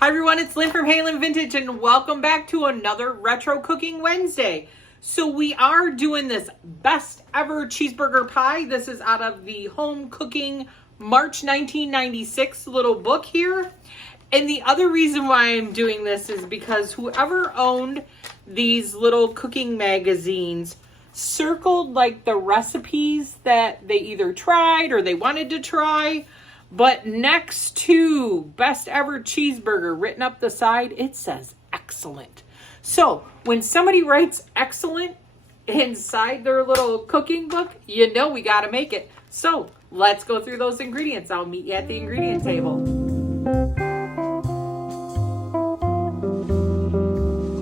Hi everyone, it's Lynn from Halynn Vintage and welcome back to another Retro Cooking Wednesday. So we are doing this best ever cheeseburger pie. This is out of the Home Cooking March 1996 little book here. And the other reason why I'm doing this is because whoever owned these little cooking magazines circled like the recipes that they either tried or they wanted to try. But next to best ever cheeseburger written up the side, it says excellent. So when somebody writes excellent inside their little cooking book, you know we got to make it. So let's go through those ingredients. I'll meet you at the ingredient table.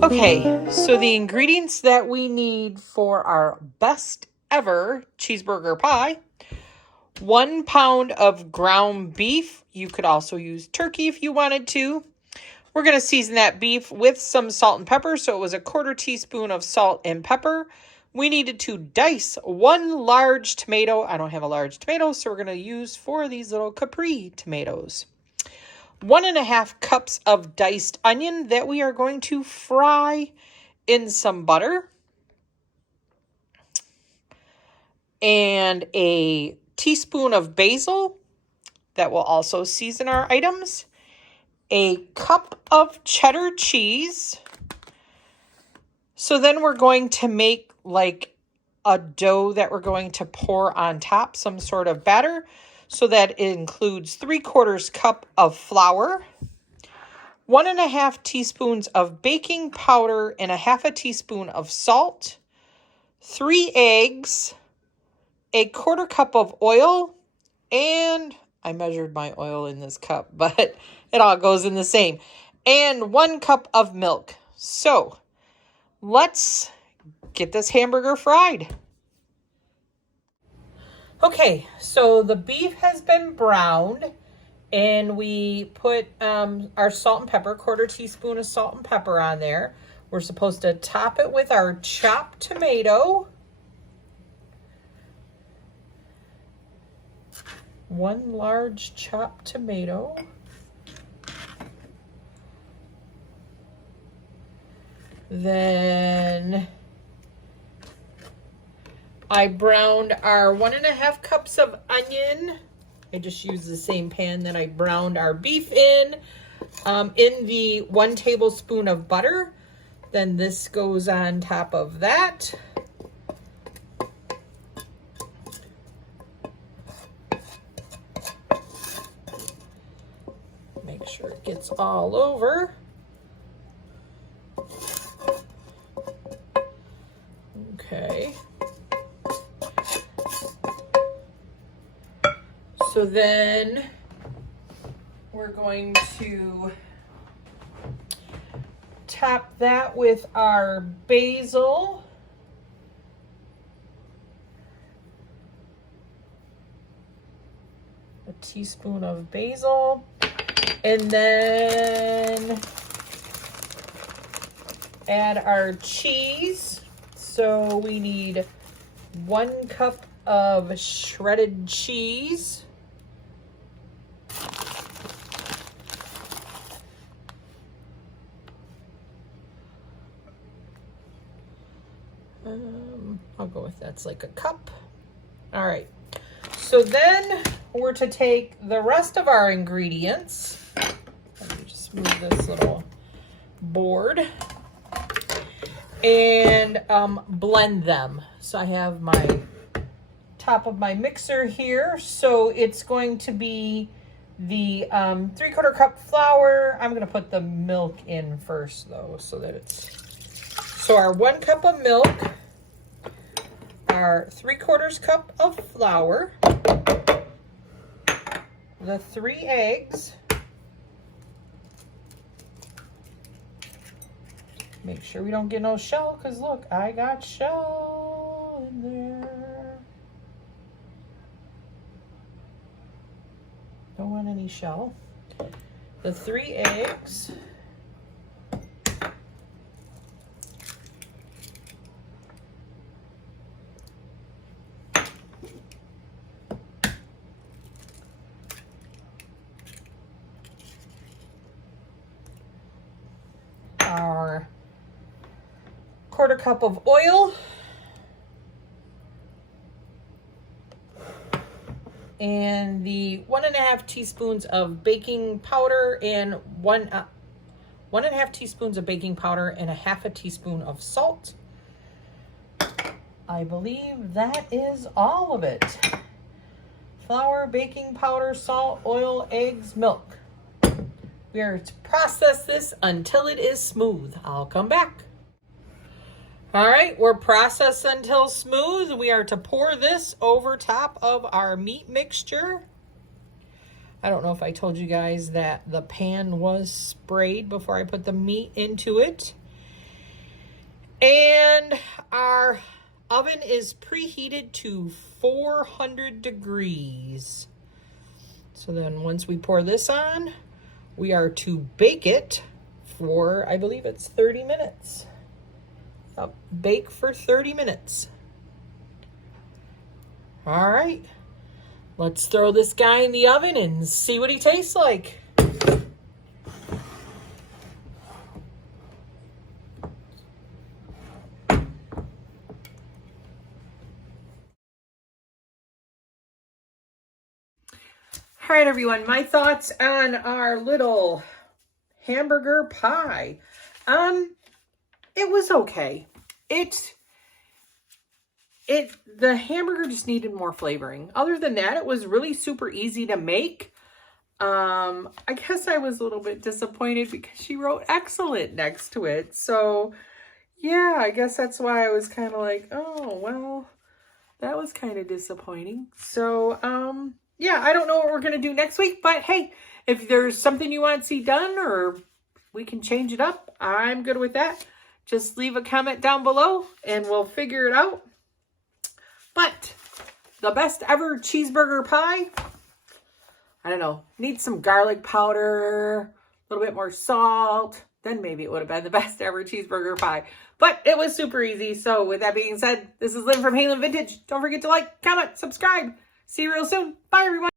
Okay, so the ingredients that we need for our best ever cheeseburger pie: 1 pound of ground beef. You could also use turkey if you wanted to. We're going to season that beef with some salt and pepper. So it was a 1/4 teaspoon of salt and pepper. We needed to dice 1 large tomato. I don't have a large tomato, so we're going to use 4 of these little Capri tomatoes. 1½ cups of diced onion that we are going to fry in some butter. And a teaspoon of basil that will also season our items. A cup of cheddar cheese. So then we're going to make like a dough that we're going to pour on top, some sort of batter. So that includes 3/4 cup of flour, 1½ teaspoons of baking powder, and 1/2 teaspoon of salt, 3 eggs, a 1/4 cup of oil, and I measured my oil in this cup, but it all goes in the same, and 1 cup of milk. So let's get this hamburger fried. Okay, so the beef has been browned, and we put our salt and pepper, 1/4 teaspoon of salt and pepper on there. We're supposed to top it with our chopped tomato. 1 large chopped tomato. Then I browned our 1½ cups of onion. I just used the same pan that I browned our beef in the 1 tablespoon of butter. Then this goes on top of that. Make sure it gets all over. Okay. So then we're going to top that with our basil. A teaspoon of basil. And then add our cheese. So we need 1 cup of shredded cheese. I'll go with that's like a cup. All right. So then we're to take the rest of our ingredients. Let me just move this little board and blend them. So I have my top of my mixer here. So it's going to be the 3/4 cup flour. I'm going to put the milk in first though, so that it's, so our 1 cup of milk, our 3/4 cup of flour, the 3 eggs. Make sure we don't get no shell, because look, I got shell in there. Don't want any shell. The 3 eggs. 1/4 cup of oil. And the 1½ teaspoons of baking powder and 1½ teaspoons of baking powder and 1/2 teaspoon of salt. I believe that is all of it. Flour, baking powder, salt, oil, eggs, milk. We are to process this until it is smooth. I'll come back. All right, we're processed until smooth. We are to pour this over top of our meat mixture. I don't know if I told you guys that the pan was sprayed before I put the meat into it. And our oven is preheated to 400 degrees. So then once we pour this on, we are to bake it for, I believe it's 30 minutes. Bake for 30 minutes. All right, let's throw this guy in the oven and see what he tastes like. All right, everyone, my thoughts on our little hamburger pie. It was okay. The hamburger just needed more flavoring. Other than that, it was really super easy to make. I guess I was a little bit disappointed because she wrote excellent next to it. So yeah, I guess that's why I was kind of like, oh, well, that was kind of disappointing. So, yeah, I don't know what we're going to do next week, but hey, if there's something you want to see done or we can change it up, I'm good with that. Just leave a comment down below and we'll figure it out. But the best ever cheeseburger pie, I don't know, needs some garlic powder, a little bit more salt, then maybe it would have been the best ever cheeseburger pie. But it was super easy. So with that being said, this is Lynn from Halynn Vintage. Don't forget to like, comment, subscribe. See you real soon. Bye, everyone.